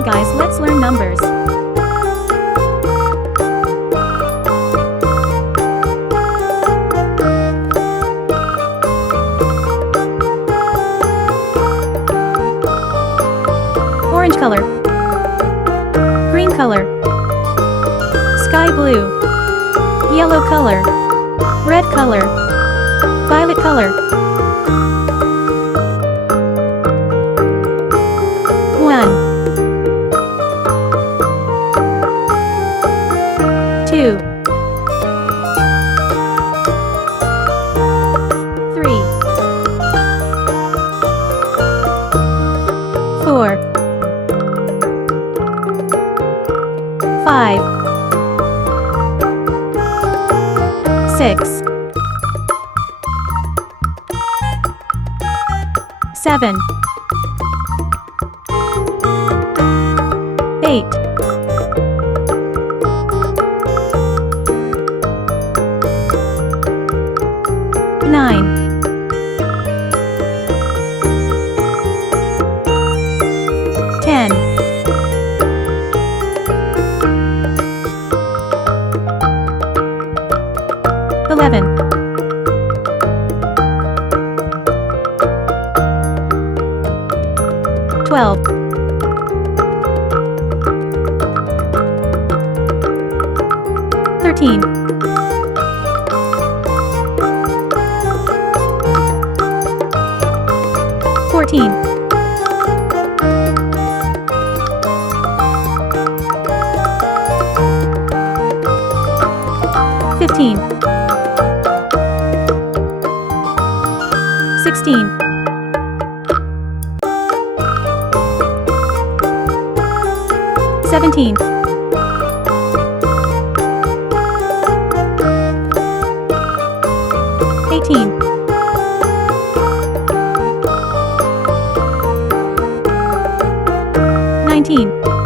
Okay guys, let's learn numbers. Orange color, green color, sky blue, yellow color, red color, violet color. 1 2 3 4 5 6 7 8 9 10 11 12 13 14 15 16 17 18 19